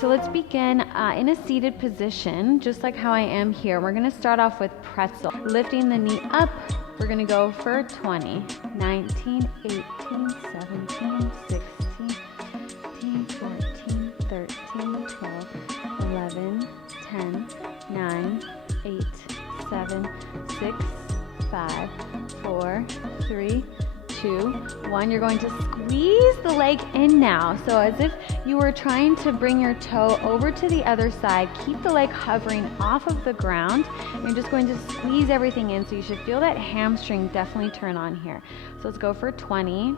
So let's begin in a seated position, just like how I am here. We're gonna start off with pretzel. Lifting the knee up, we're gonna go for 20, 19, 18, 17, 16, 15, 14, 13, 12, 11, 10, 9, 8, 7, 6, 5, 4, 3, 2, 1. You're going to squeeze the leg in now. So as if you were trying to bring your toe over to the other side. Keep the leg hovering off of the ground. You're just going to squeeze everything in. So you should feel that hamstring definitely turn on here. So let's go for 20,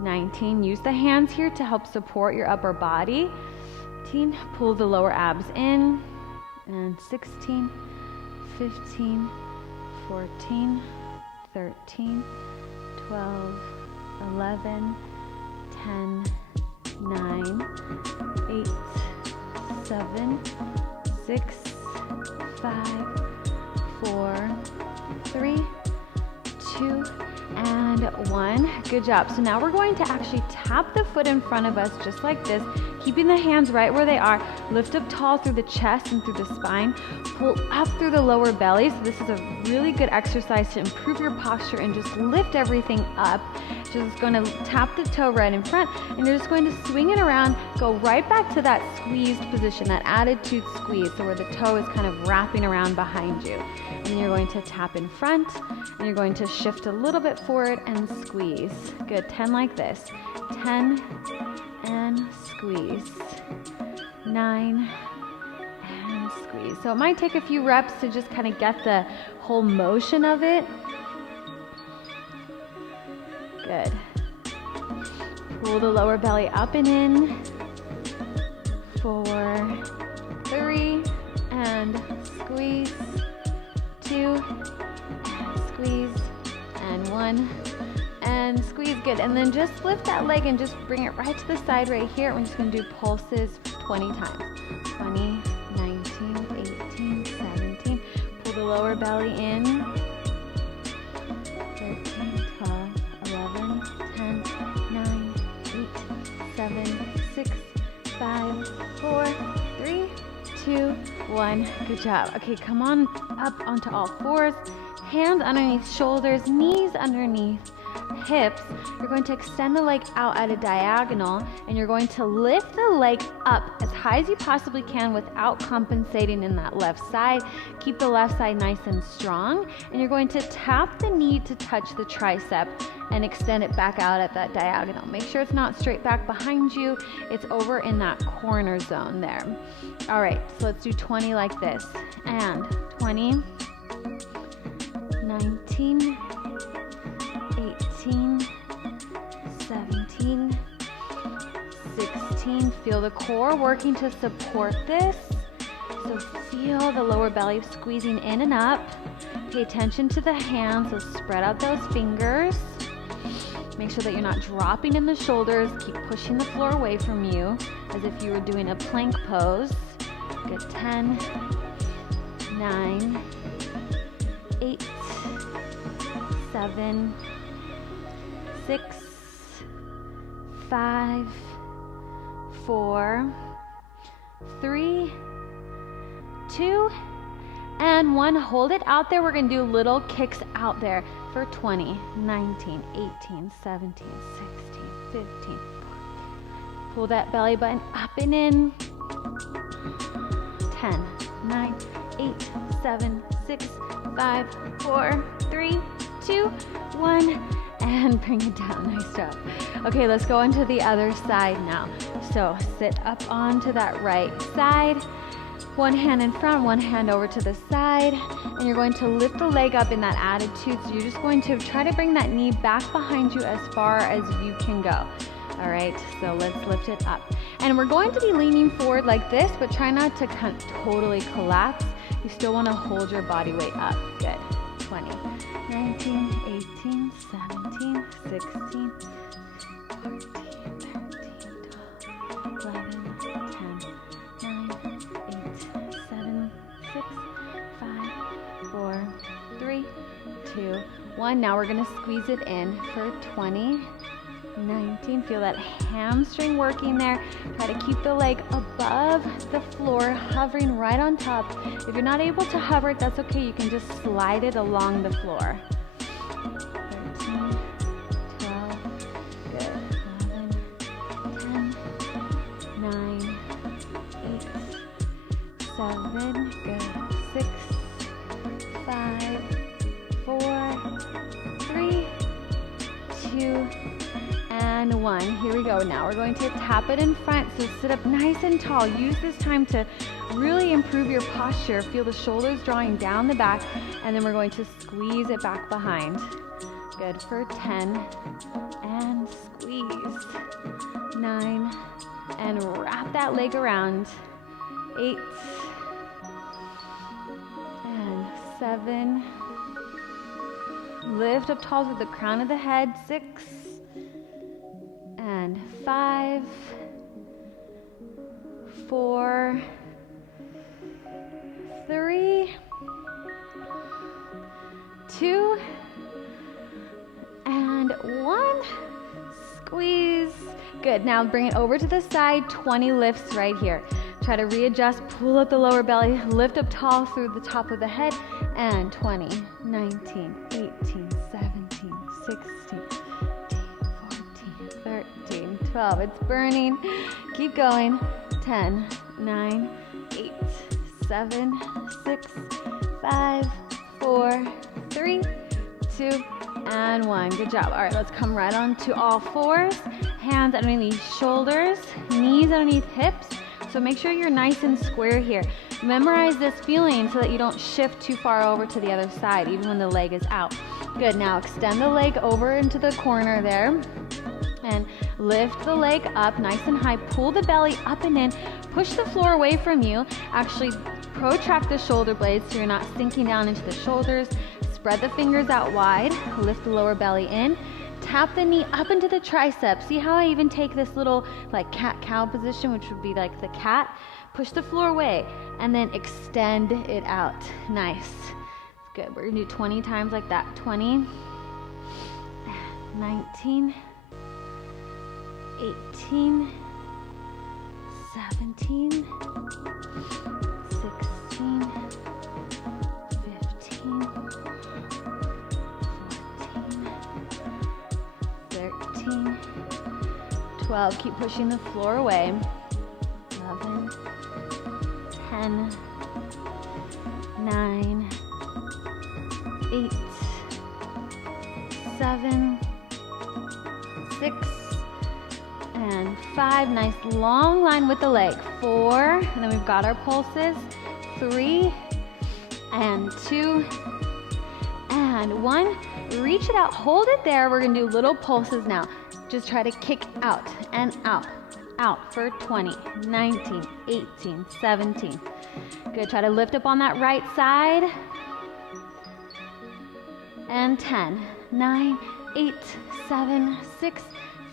19. Use the hands here to help support your upper body. 18. Pull the lower abs in. And 16, 15, 14, 13, 12, 11, 10, 9, 8, 7, 6, 5, 4, 3, 2, and 1. Good job. So now we're going to actually tap the foot in front of us just like this, keeping the hands right where they are. Lift up tall through the chest and through the spine. Pull up through the lower belly. So this is a really good exercise to improve your posture and just lift everything up. Just going to tap the toe right in front, and you're just going to swing it around, go right back to that squeezed position, that attitude squeeze, so where the toe is kind of wrapping around behind you. And you're going to tap in front, and you're going to shift a little bit forward and squeeze. Good, 10 like this. 10 and squeeze. 9 and squeeze. So it might take a few reps to just kind of get the whole motion of it. Good. Pull the lower belly up and in. 4, 3, and squeeze. 2, and squeeze, and 1, and squeeze. Good. And then just lift that leg and just bring it right to the side right here. We're just going to do pulses 20 times. 20, 19, 18, 17. Pull the lower belly in. 13, 12, 11, 10, 9, 8, 7, 6, 5, 4, 3, 2, 1. Good job. Okay, come on up onto all fours. Hands underneath shoulders, knees underneath hips. You're going to extend the leg out at a diagonal, and you're going to lift the leg up as high as you possibly can without compensating in that left side. Keep the left side nice and strong, and you're going to tap the knee to touch the tricep and extend it back out at that diagonal. Make sure it's not straight back behind you. It's over in that corner zone there. All right, so let's do 20 like this. And 20, 19, 18, 17, 16. Feel the core working to support this. So feel the lower belly squeezing in and up. Pay attention to the hands, so spread out those fingers. Make sure that you're not dropping in the shoulders. Keep pushing the floor away from you as if you were doing a plank pose. Good. 10, 9, 8, 7, 6, 5, 4, 3, 2, and 1. Hold it out there. We're going to do little kicks out there for 20, 19, 18, 17, 16, 15. Pull that belly button up and in. 10, 9, 8, 7, 6, 5, 4, 3, 2, 1, and bring it down. Nice job. Okay, let's go into the other side now. So sit up onto that right side. One hand in front, one hand over to the side, and you're going to lift the leg up in that attitude. So you're just going to try to bring that knee back behind you as far as you can go. All right, so let's lift it up. And we're going to be leaning forward like this, but try not to totally collapse. You still want to hold your body weight up. Good. 20, 19, 18, 17, 16, 14, 13, 12, 11, 10, 9, 8, 7, 6, 5, 4, 3, 2, 1. Now we're going to squeeze it in for 20, 19, hamstring. Feel that hamstring working there. Try to keep the leg above the floor, hovering right on top. If you're not able to hover it, that's okay. You can just slide it along the floor. 13, 12, good. 11, 10, 9, 8, 7, good. 6, 5, 4, 3, 2, and 1. Here we go. Now we're going to tap it in front. So sit up nice and tall. Use this time to really improve your posture. Feel the shoulders drawing down the back, and then we're going to squeeze it back behind. Good for 10, and squeeze. 9, and wrap that leg around. 8, and 7. Lift up tall with the crown of the head. 6, and 5, 4, 3, 2, and 1. Squeeze. Good. Now bring it over to the side. 20 lifts right here. Try to readjust, pull out the lower belly, lift up tall through the top of the head, and 20, 19, 18, 17, 16, 14, 13, 12. It's burning. Keep going. 10, 9, 8, 7, 6, 5, 4, 3, 2, and 1. Good job. All right, let's come right on to all fours. Hands underneath shoulders, knees underneath hips. So make sure you're nice and square here. Memorize this feeling so that you don't shift too far over to the other side, even when the leg is out. Good, now extend the leg over into the corner there. And lift the leg up nice and high. Pull the belly up and in. Push the floor away from you. Actually protract the shoulder blades so you're not sinking down into the shoulders. Spread the fingers out wide. Lift the lower belly in. Tap the knee up into the triceps. See how I even take this little like cat-cow position, which would be like the cat. Push the floor away and then extend it out. Nice. Good. We're gonna do 20 times like that. 20, 19, 18, 17, 16, 15, 13, 12. Keep pushing the floor away. 11, 10, 9, 8, 7, 6, and 5. Nice long line with the leg. 4, and then we've got our pulses. 3, and 2, and 1. Reach it out, hold it there. We're gonna do little pulses now. Just try to kick out and out, out for 20, 19, 18, 17. Good, try to lift up on that right side. And 10, 9, 8, 7, 6,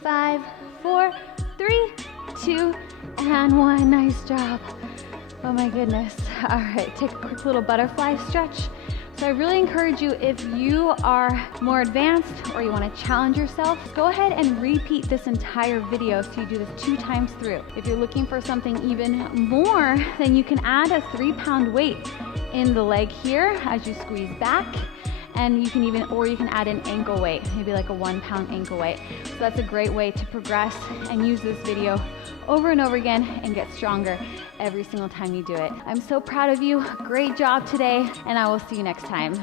5, 4, 3, 2, and 1. Nice job. Oh my goodness. All right, take a quick little butterfly stretch. So I really encourage you, if you are more advanced or you want to challenge yourself, go ahead and repeat this entire video so you do this 2 times through. If you're looking for something even more, then you can add a 3-pound weight in the leg here as you squeeze back. And you can even, or you can add an ankle weight, maybe like a 1-pound ankle weight. So that's a great way to progress and use this video over and over again and get stronger every single time you do it. I'm so proud of you. Great job today, and I will see you next time.